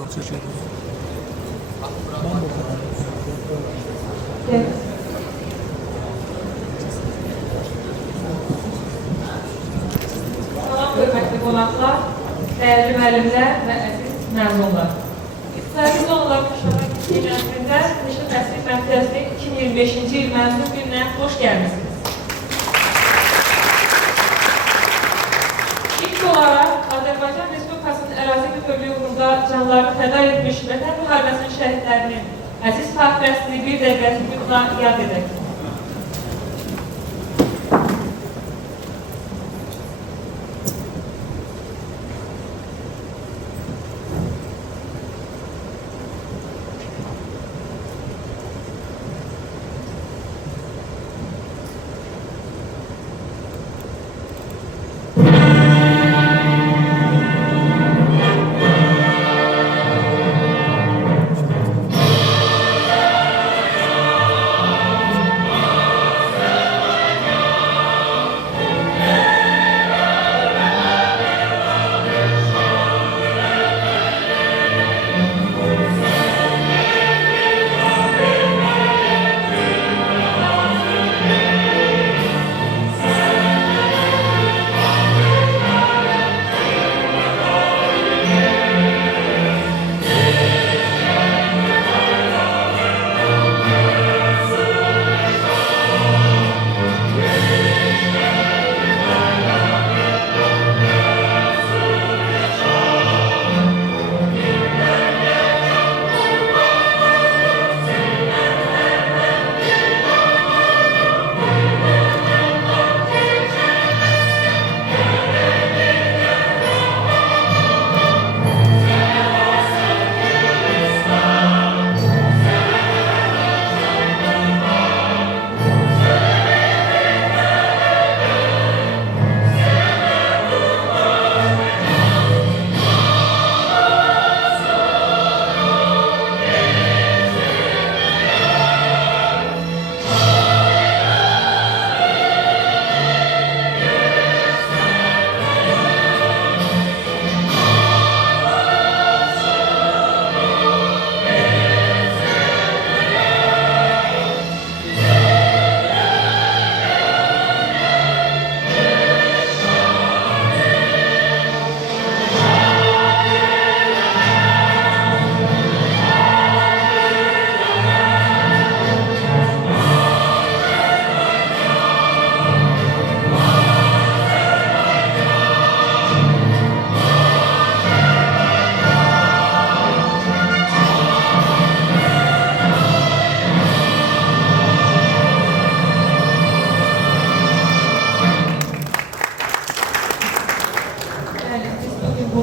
Salam hörmətli qonaqlar, dəyərli müəllimlər və əziz məzunlar. İqtisadi zonalar aşağı keçiriləsində Peşə Təhsil Mərkəzinin 2025-ci il məzun gününə xoş gəlmişsiniz. İlk olaraq Azərbaycan Respublikasının ərazi bütövlüyü uğrunda canlarını fəda etmiş Vətən müharibəsinin şəhidlərinin əziz xatirəsini bir dəqiqəlik yadda yad edək.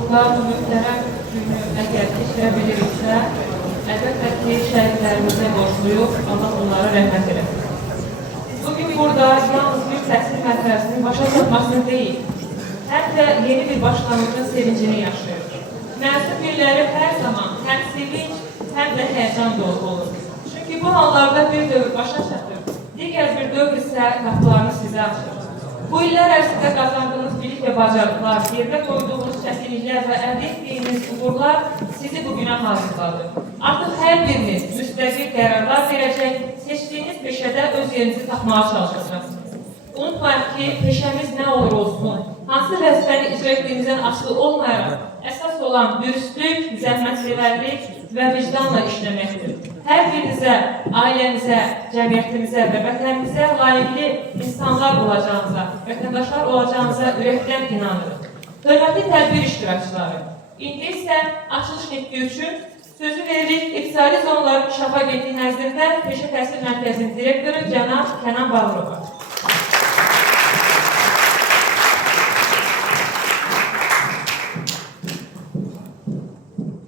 Bu mühtərəm günü əgər keçirə biliriksə, əlbəttə ki, şəhidlərimizə borcluyuq, Allah onlara rəhmət eləsin. Bugün burada yalnız bir təhsil məsələsinin başa çatmasını deyil, həm də yeni bir başlanğıcın sevincini yaşayır. Məzun günləri hər zaman həm sevinç, həm də həyəcan dolu olur. Çünki bu hallarda bir dövr başa çatır, digər bir dövr isə qapılarını sizə açır. Bu illər ərzində qazandığınız bilik və bacarıqlar, yerdə qoyduğunuz çətinliklər və əldə etdiyiniz uğurlar sizi bugünə hazırladı. Artıq hər biriniz müstəqil qərarlar verəcək, seçdiyiniz peşədə öz yerinizi tapmağa çalışacaqsınız. Unutmayın ki, peşəmiz nə olur olsun, hansı vəzifəni icra etdiyinizdən asılı olmayaraq, əsas olan dürüstlük, zəhmətsevərlik və vicdanla işləməkdir. Hər birinizə, ailənizə, cəmiyyətimizə və vətənimizə layiqli insanlar olacağınıza, vətəndaşlar olacağınıza ürəkdən inanırıq. Hörmətli tədbir iştirakçıları, indi isə açılış nitqi üçün sözü veririk İqtisadi Zonaların İnkişafı Agentliyi nəzdində Peşə Təhsil Mərkəzinin direktoru cənab Kənan Bağırova.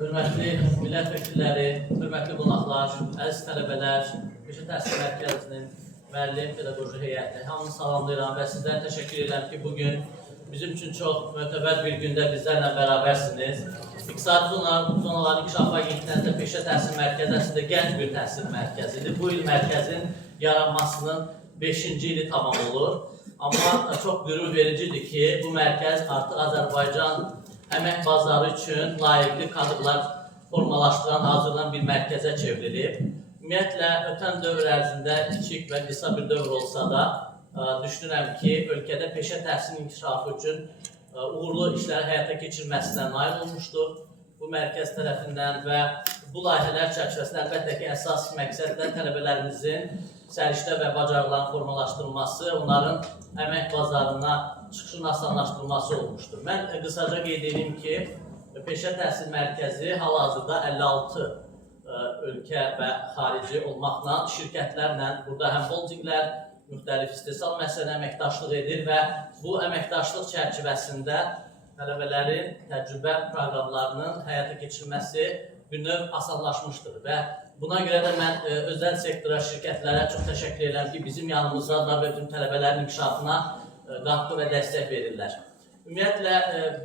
Hörmətli millət vəkilləri, hörmətli qonaqlar, əziz tələbələr, Peşə Təhsil Mərkəzinin müəllim, pedaqoji heyəti, hamını salamlayıram və sizdən təşəkkür edirəm ki, bugün bizim üçün çox mötəbər bir gündə bizlərlə bərabərsiniz. İqtisadi Zonaların İnkişafı Agentliyində Peşə Təhsil Mərkəzi əslində gənc bir təhsil mərkəzidir. Bu il mərkəzin yaranmasının 5-ci ili tamam olur. Amma çox qürur vericidir ki, bu mərkəz artıq Azərbaycan əmək bazarı üçün layiqli kadrlar formalaşdıran, hazırlanan bir mərkəzə çevrilib. Ümumiyyətlə, ötən dövr ərzində kiçik və qısa bir dövr olsa da, düşünürəm ki, ölkədə peşə təhsil inkişafı üçün uğurlu işlər həyata keçirməsinə nail olmuşdur bu mərkəz tərəfindən və bu layihələr çərçivəsində əlbəttə ki, əsas məqsədlə tələbələrimizin səriştə və bacarıqların formalaşdırılması, onların əmək bazarına çıxışın asanlaşdırılması olmuşdur. Mən qısaca qeyd edeyim ki, Peşə Təhsil Mərkəzi hal-hazırda 56 ölkə və xarici olmaqla şirkətlərlə, burada həm holdinglər, müxtəlif istehsal məsələsinə əməkdaşlıq edir və bu əməkdaşlıq çərçivəsində tələbələrin təcrübə proqramlarının həyata keçirilməsi bir növ asanlaşmışdır və buna görə də mən özəl sektora, şirkətlərə çox təşəkkür edirəm ki, bizim yanımızdadılar və bütün tələbələrin inkişafına qatqı və dəstək verirlər. Ümumiyyətlə,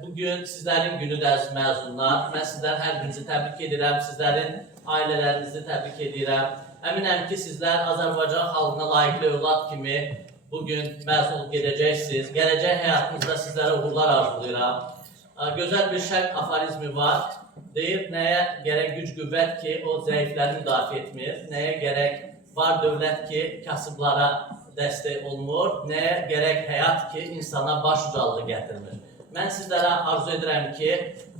bugün sizlərin günüdür əziz məzunlar. Mən sizlərin hər birinizi təbrik edirəm, sizlərin ailələrinizi təbrik edirəm. Əminəm ki, sizlər Azərbaycan xalqına layiqli övlad kimi bugün məzun olub gedəcəksiniz. Gələcək həyatınızda sizlərə uğurlar arzulayıram. Gözəl bir şərq aforizmi var. Deyir, nəyə gərək güc qüvvət ki, o zəifləri müdafiə etmir. Nəyə gərək var dövlət ki, kasıblara dəstək olmur. Nəyə gərək həyat ki, insana baş ucalığı gətirmir. Mən sizlərə arzu edirəm ki,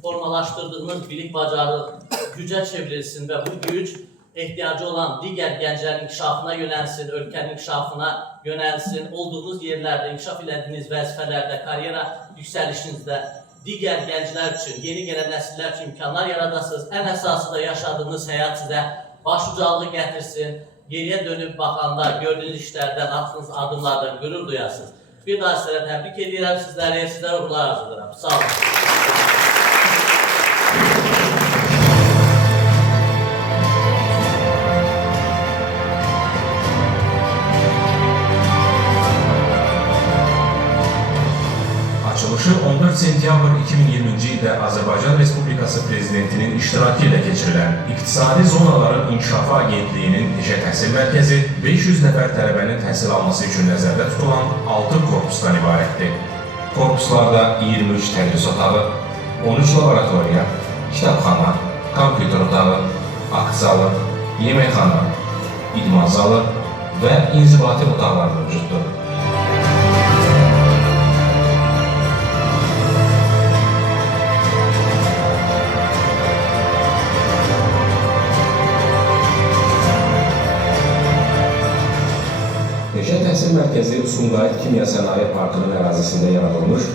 formalaşdırdığınız bilik bacarıq gücə çevrilsin və bu güc ehtiyacı olan digər gənclərin inkişafına yönəlsin, ölkənin inkişafına yönəlsin, olduğunuz yerlərdə, inkişaf elədiyiniz vəzifələrdə, karyera yüksəlişinizdə digər gənclər üçün, yeni gələn nəsillər üçün imkanlar yaradasınız. Ən əsası da yaşadığınız həyat sizə baş ucalığı gətirsin. Geriyə dönüb baxanda, gördüyünüz işlərdən, attığınız adımlardan qürur duyasınız. Bir daha sizlərə təbrik edirəm sizlərə uğurlar arzulayıram. Sağ olun. Açılışı 14 sentyabr 2020-ci ildə Azərbaycan Respublikası Prezidentinin iştirakı ilə keçirilən İqtisadi Zonaların İnkişafı Agentliyinin Peşə Təhsil Mərkəzi 500 nəfər tələbənin təhsil alması üçün nəzərdə tutulan 6 korpusdan ibarətdir. Korpuslarda 23 tədris otağı, 13 laboratoriya, kitabxana, kompüter otağı, akt zalı, yeməkxana, idman zalı və inzibati otaqlar mövcuddur. Peşə Təhsil Mərkəzi Sumqayıt Kimya Sənaye Parkının ərazisində yaradılmış